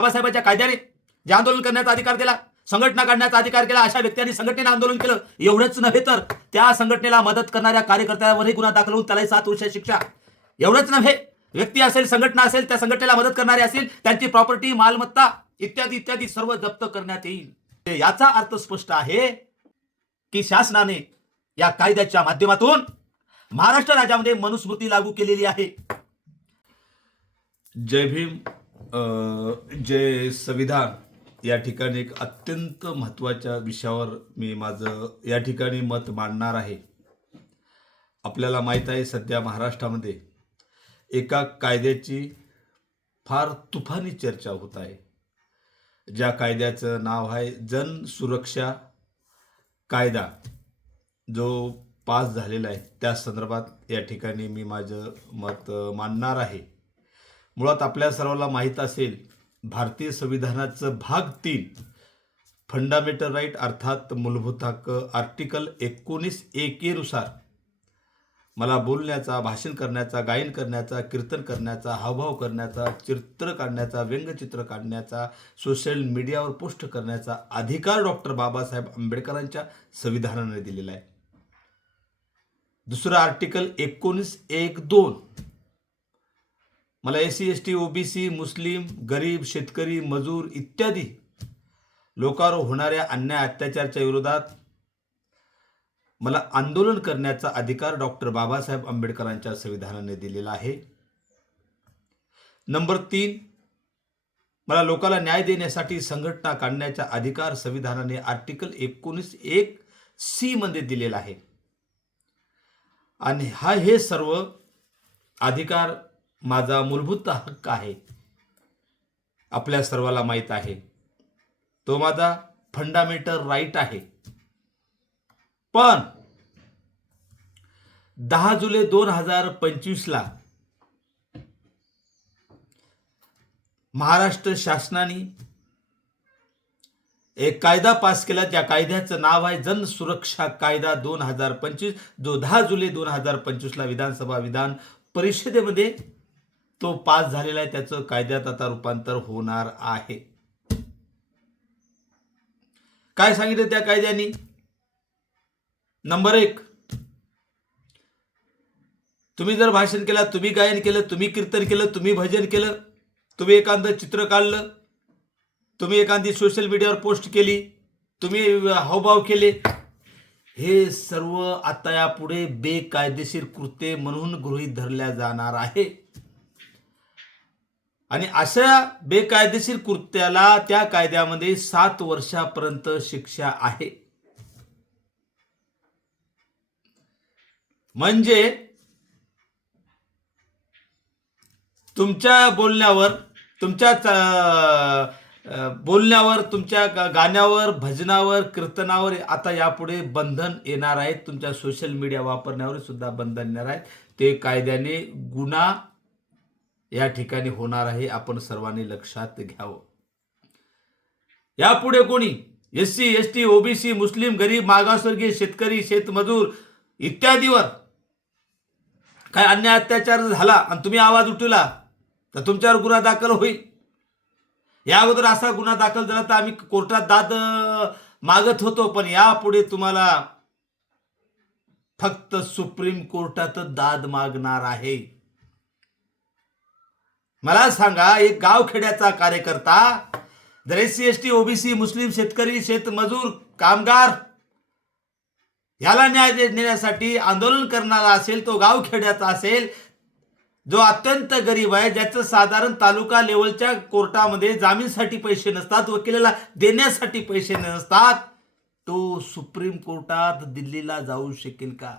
बाबासाहेबांच्या कायद्याने जे आंदोलन करण्याचा अधिकार दिला संघटना काढण्याचा अधिकार केला अशा व्यक्तींनी संघटनेनं आंदोलन केलं. एवढंच नव्हे तर त्या संघटनेला मदत करणाऱ्या कार्यकर्त्यावरही गुन्हा दाखल होऊन त्यालाही सात वर्ष शिक्षा. एवढंच नव्हे व्यक्ती असेल संघटना असेल त्या संघटनेला मदत करणारे असेल त्यांची प्रॉपर्टी मालमत्ता इत्यादी इत्यादी सर्व जप्त करण्यात येईल. याचा अर्थ स्पष्ट आहे की शासनाने या कायद्याच्या माध्यमातून महाराष्ट्र राज्यामध्ये मनुस्मृती लागू केलेली आहे. जय भीम. जे संविधान या ठिकाणी एक अत्यंत महत्त्वाच्या विषयावर मी माझं या ठिकाणी मत मांडणार आहे. आपल्याला माहीत आहे सध्या महाराष्ट्रामध्ये एका कायद्याची फार तुफानी चर्चा होत आहे. ज्या कायद्याचं नाव आहे जन सुरक्षा कायदा. जो पास झालेला आहे त्या संदर्भात या ठिकाणी मी माझं मत मांडणार आहे. मुळात आपल्या सर्वांना माहीत असेल भारतीय संविधानाचं भाग तीन फंडामेंटल राईट अर्थात मूलभूत हक्क आर्टिकल एकोणीस एकेनुसार मला बोलण्याचा भाषण करण्याचा गायन करण्याचा कीर्तन करण्याचा हावभाव करण्याचा चित्र काढण्याचा व्यंगचित्र काढण्याचा सोशल मीडियावर पोस्ट करण्याचा अधिकार डॉक्टर बाबासाहेब आंबेडकरांच्या संविधानाने दिलेला आहे. दुसरं आर्टिकल एकोणीस एक दोन. मला S C S T OBC मुस्लिम गरीब शेतकरी मजूर इत्यादी लोकांवर होणाऱ्या अन्याय अत्याचारच्या विरोधात मला आंदोलन करण्याचा अधिकार डॉक्टर बाबासाहेब आंबेडकरांच्या संविधानाने दिलेला आहे. नंबर तीन मला लोकांना न्याय देण्यासाठी संघटना काढण्याचा अधिकार संविधानाने आर्टिकल एकोणीस एक सी मध्ये दिलेला आहे. आणि हा हे सर्व अधिकार माझा मूलभूत हक्क आहे. आपल्या सर्वाला माहीत आहे. तो माझा फंडामेंटल राईट आहे. पण दहा जुलै दोन हजार पंचवीसला महाराष्ट्र शासनाने एक कायदा पास केला. त्या कायद्याचं नाव आहे जन सुरक्षा कायदा दोन हजार पंचवीस. जो दहा जुलै दोन हजार पंचवीसला विधानसभा विधान परिषदेमध्ये तो पास झालेला आहे त्याचं कायद्यात आता रूपांतर होणार आहे. काय सांगितलं त्या कायद्याने? नंबर एक तुम्ही जर भाषण केलं तुम्ही गायन केलं तुम्ही कीर्तन केलं तुम्ही भजन केलं तुम्ही एखादं चित्र काढलं तुम्ही एखादी सोशल मीडियावर पोस्ट केली तुम्ही हावभाव केले हे सर्व आता यापुढे बेकायदेशीर कृत्ये म्हणून गृहीत धरल्या जाणार आहे. आणि अशा बेकायदेशीर कृत्याला त्या कायद्यामध्ये सात वर्षापर्यंत शिक्षा आहे. म्हणजे तुमच्या बोलण्यावर तुमच्या बोलण्यावर तुमच्या गा- गाण्यावर भजनावर कीर्तनावर आता यापुढे बंधन येणार आहे तुमच्या सोशल मीडिया वापरण्यावर सुद्धा बंधन येणार आहे ते कायद्याने गुन्हा या ठिकाणी होणार आहे आपण सर्वांनी लक्षात घ्यावं. यापुढे कोणी? S C S T OBC मुस्लिम गरीब मागासवर्गीय शेतकरी शेतमजूर इत्यादीवर काय अन्याय अत्याचार झाला आणि तुम्ही आवाज उठवला तर तुमच्यावर गुन्हा दाखल होईल. या अगोदर असा गुन्हा दाखल झाला तर आम्ही कोर्टात दाद मागत होतो पण यापुढे तुम्हाला फक्त सुप्रीम कोर्टात दाद मागणार आहे. मला सांगा एक गावखेड्याचा कार्यकर्ता जर S C S T OBC मुस्लिम शेतकरी शेतमजूर कामगार याला न्याय दे- देण्यासाठी आंदोलन करणारा असेल तो गावखेड्याचा असेल जो अत्यंत गरीब आहे ज्याचं साधारण तालुका लेवलच्या कोर्टामध्ये जामीनसाठी पैसे नसतात वकिलाला देण्यासाठी पैसे नसतात तो सुप्रीम कोर्टात दिल्लीला जाऊ शकेल का?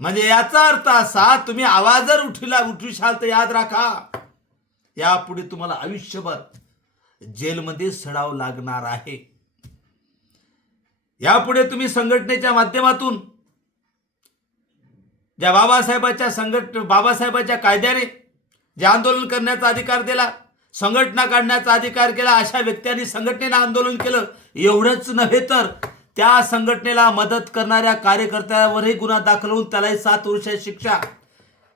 म्हणजे याचा अर्थ असा तुम्ही आवाज जर उठविला उठविशाल तर याद राखा. यापुढे तुम्हाला आयुष्यभर जेलमध्ये सडाव लागणार आहे. यापुढे तुम्ही संघटनेच्या माध्यमातून ज्या बाबासाहेबाच्या संघट बाबासाहेबाच्या कायद्याने जे आंदोलन करण्याचा अधिकार दिला संघटना काढण्याचा अधिकार केला अशा व्यक्तींनी संघटनेनं आंदोलन केलं एवढंच नव्हे तर त्या संघटनेला मदत करणाऱ्या कार्यकर्त्यावरही गुन्हा दाखल होऊन त्यालाही सात वर्ष शिक्षा.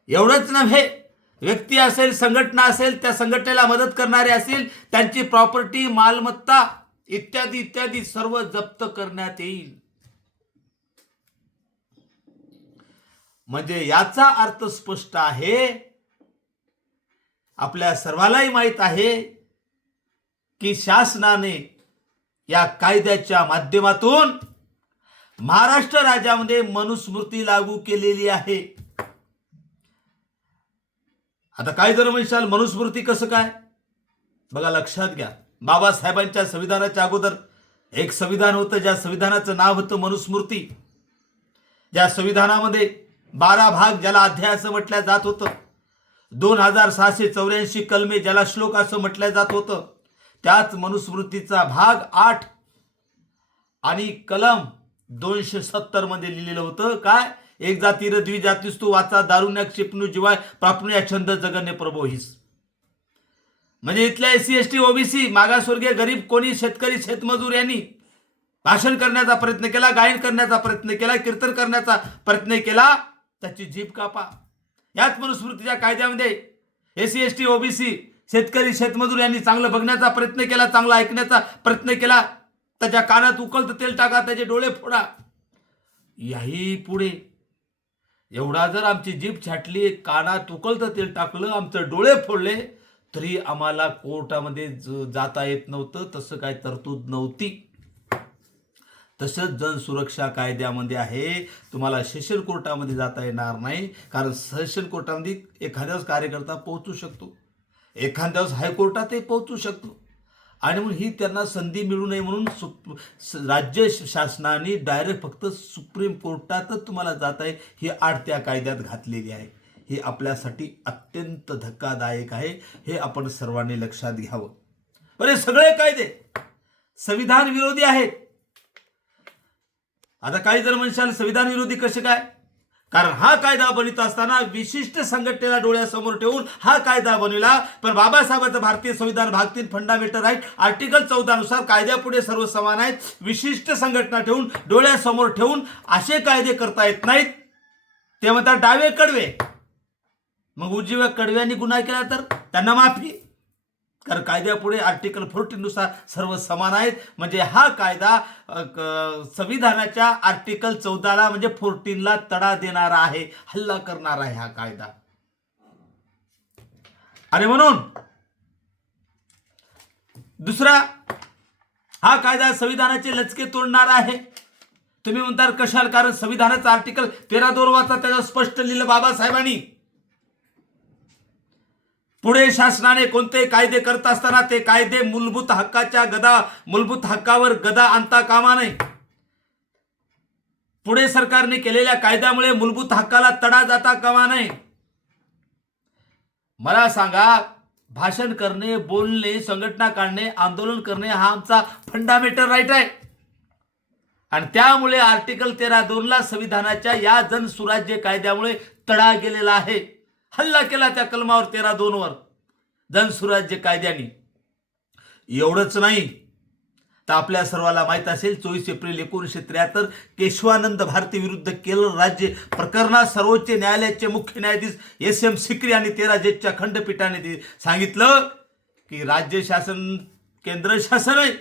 एवढंच नव्हे व्यक्ती असेल संघटना असेल त्या संघटनेला मदत करणारे असेल त्यांची प्रॉपर्टी मालमत्ता इत्यादी इत्यादी सर्व जप्त करण्यात येईल. म्हणजे याचा अर्थ स्पष्ट आहे आपल्या सर्वालाही माहीत आहे की शासनाने या कायद्याच्या माध्यमातून महाराष्ट्र राज्यामध्ये मनुस्मृती लागू केलेली आहे. आता काय जर म्हणशाल मनुस्मृती कसं काय? बघा लक्षात घ्या. बाबासाहेबांच्या संविधानाच्या अगोदर एक संविधान होतं ज्या संविधानाचं नाव होतं मनुस्मृती. ज्या संविधानामध्ये बारा भाग ज्याला अध्याय असं म्हटलं जात होतं. दोन हजार सहाशे चौऱ्याऐंशी कलमे ज्याला श्लोक असं म्हटलं जात होतं. त्याच मनुस्मृतीचा भाग आठ आणि कलम दोनशे सत्तरमध्ये लिहिलेलं होतं. काय? एक जातीर द्विजातीस्तू वाचा दारुण्या क्षिपणू जिवाय प्राप्णू या छंद जगन्य प्रबोहीस म्हणजे इथल्या S C S T OBC मागासवर्गीय गरीब कोणी शेतकरी शेतमजूर यांनी भाषण करण्याचा प्रयत्न केला गायन करण्याचा प्रयत्न केला कीर्तन करण्याचा प्रयत्न केला त्याची जीभ कापा. याच मनुस्मृतीच्या कायद्यामध्ये S C S T OBC शेतकरी शेतमजूर यांनी चांगलं बघण्याचा प्रयत्न केला चांगला ऐकण्याचा प्रयत्न केला. त्याच्या कानात उकळतं तेल टाका त्याचे डोळे फोडा. याही पुढे. एवढा जर आमची जीभ छाटली कानात उकळतं तेल टाकलं आमचं डोळे फोडले तरी आम्हाला कोर्टामध्ये जाता येत नव्हतं. तसं काय तरतूद नव्हती. तसंच जनसुरक्षा कायद्यामध्ये आहे. तुम्हाला सेशन कोर्टामध्ये जाता येणार नाही. कारण सेशन कोर्टामध्ये एखाद्याच कार्यकर्ता पोहोचू शकतो. एखाद्याच हायकोर्टातही पोहोचू शकतो. आणि म्हणून ही त्यांना संधी मिळू नये म्हणून सुप राज्य शासनाने डायरेक्ट फक्त सुप्रीम कोर्टातच तुम्हाला जात आहे ही आठ त्या कायद्यात घातलेली आहे. ही आपल्यासाठी अत्यंत धक्कादायक आहे हे आपण सर्वांनी लक्षात घ्यावं. बरे हे सगळे कायदे संविधान विरोधी आहेत. आता काही जर म्हणशाल संविधान विरोधी कसे काय? कारण हा कायदा बनित असताना विशिष्ट संघटनेला डोळ्यासमोर ठेवून हा कायदा बनविला. पण बाबासाहेबांचं भारतीय संविधान भाग तीन फंडामेंटल राईट आर्टिकल चौदानुसार कायद्यापुढे सर्व समान आहेत. विशिष्ट संघटना ठेवून डोळ्यासमोर ठेवून असे कायदे करता येत नाहीत. ते म्हणतात डावे कडवे. मग उजव्या कडव्यांनी गुन्हा केला तर? त्यांना माफी कारण कायद्यापुढे आर्टिकल फोर्टीनुसार सर्व समान आहेत. म्हणजे हा कायदा संविधानाच्या आर्टिकल चौदाला म्हणजे फोर्टीनला तडा देणारा आहे हल्ला करणारा आहे हा कायदा. आणि म्हणून दुसरा हा कायदा संविधानाचे लचके तोडणारा आहे. तुम्ही म्हणता कशाल? कारण संविधानाचं आर्टिकल तेरा दोन वाचा त्याला स्पष्ट लिहिलं बाबासाहेबांनी. पुढे शासनाने कोणते कायदे करत असताना ते कायदे मूलभूत हक्काच्या गदा मूलभूत हक्कावर गदा आणता कामा नये. पुढे सरकारने केलेल्या कायद्यामुळे मूलभूत हक्काला तडा जाता कामा नये. मला सांगा भाषण करणे बोलणे संघटना काढणे आंदोलन करणे हा आमचा फंडामेंटल राईट आहे. आणि त्यामुळे आर्टिकल तेरा दोनला संविधानाच्या या जनसुराज्य कायद्यामुळे तडा गेलेला आहे. हल्ला केला त्या कलमावर तेरा दोनवर धनसुराज्य कायद्याने. एवढंच नाही तर आपल्या सर्वाला माहीत असेल चोवीस एप्रिल एकोणीसशे त्र्याहत्तर केशवानंद भारती विरुद्ध केरळ राज्य प्रकरणात सर्वोच्च न्यायालयाचे मुख्य न्यायाधीश एस एम सिक्री आणि तेरा जजच्या खंडपीठाने सांगितलं की राज्य शासन केंद्र शासन आहे.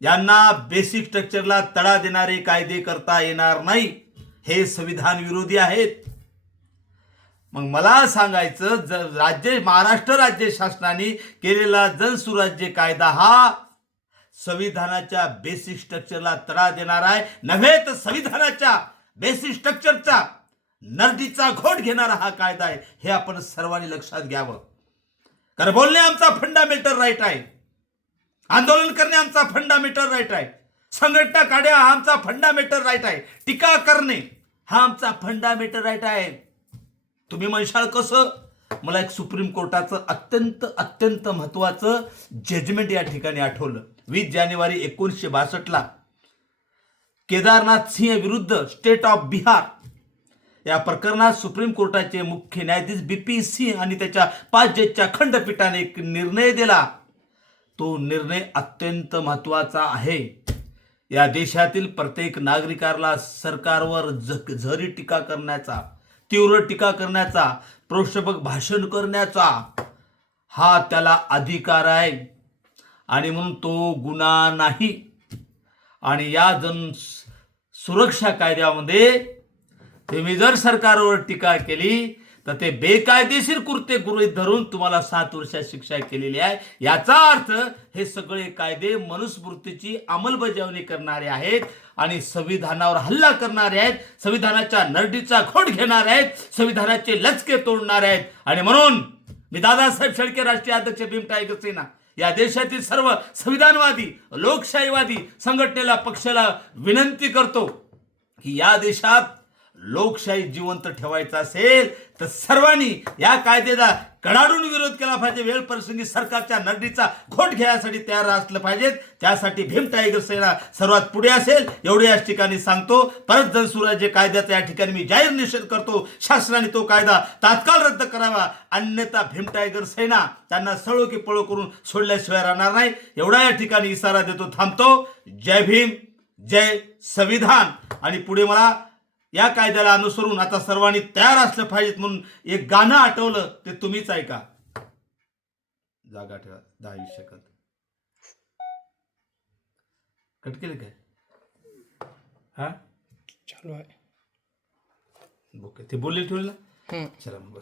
यांना बेसिक स्ट्रक्चरला तडा देणारे कायदे करता येणार नाही. हे संविधान विरोधी आहेत. मग मला सांगायचं ज राज्य महाराष्ट्र राज्य शासनाने केलेला जनसुराज्य कायदा हा संविधानाच्या बेसिक स्ट्रक्चरला तडा देणार आहे. नव्हे तर संविधानाच्या बेसिक स्ट्रक्चरचा नर्दीचा घोट घेणारा हा कायदा आहे. हे आपण सर्वांनी लक्षात घ्यावं. कारण बोलणे आमचा फंडामेंटल राईट आहे. आंदोलन करणे आमचा फंडामेंटल राईट आहे. संघटना काढ्या हा आमचा फंडामेंटल राईट आहे. टीका करणे हा आमचा फंडामेंटल राईट आहे. तुम्ही म्हणशाल कसं? मला एक सुप्रीम कोर्टाचं अत्यंत अत्यंत महत्वाचं जजमेंट या ठिकाणी आठवलं. वीस जानेवारी एकोणीसशे बासष्टला केदारनाथ सिंह विरुद्ध स्टेट ऑफ बिहार या प्रकरणात सुप्रीम कोर्टाचे मुख्य न्यायाधीश बी पी सिंह आणि त्याच्या पाच जजच्या खंडपीठाने एक निर्णय दिला. तो निर्णय अत्यंत महत्त्वाचा आहे. या देशातील प्रत्येक नागरिकाला सरकारवर झ झरी टीका करण्याचा तीव्र टीका करण्याचा पृष्ठभूक भाषण करण्याचा हा त्याला अधिकार आहे. आणि म्हणून तो गुन्हा नाही. आणि या जन सुरक्षा कायद्यामध्ये तुम्ही जर सरकारवर टीका केली तर ते बेकायदेशीर कृत्य गृहीत धरून तुम्हाला सात वर्षात शिक्षा केलेली आहे. याचा अर्थ हे सगळे कायदे मनुस्मृतीची अंमलबजावणी करणारे आहेत. आणि संविधानावर हल्ला करणारे आहेत संविधानाच्या नरडीचा खोड घेणार आहेत संविधानाचे लचके तोडणार आहेत. आणि म्हणून मी दादासाहेब शेळके राष्ट्रीय अध्यक्ष भीम टायगर सेना या देशातील सर्व संविधानवादी लोकशाहीवादी संघटनेला पक्षाला विनंती करतो की या देशात लोकशाही जिवंत ठेवायचा असेल तर सर्वांनी या कायद्याला कडाडून विरोध केला पाहिजे. वेळ प्रसंगी सरकारच्या नरडीचा खोट घ्यायसाठी तयार असलं पाहिजेत. त्यासाठी भीम टायगर सेना सर्वात पुढे असेल एवढे याच ठिकाणी सांगतो. परत जनसुराज्य कायद्याचा या ठिकाणी मी जाहीर निषेध करतो शासनाने तो कायदा तात्काळ रद्द करावा. अन्यथा भीम टायगर सेना त्यांना सळो की पळो करून सोडल्याशिवाय राहणार नाही. एवढा या ठिकाणी इशारा देतो थांबतो. जय भीम जय संविधान. आणि पुढे मला या कायद्याला अनुसरून आता सर्वांनी तयार असलं पाहिजेत म्हणून एक गाणं आठवलं ते तुम्हीच ऐका. जागा ठेवा दहा वीस सेकंद. कट केले काय? हा? चालू आहे. ओके ते बोलले ठेवलं ना? हम्म. चला मग बस.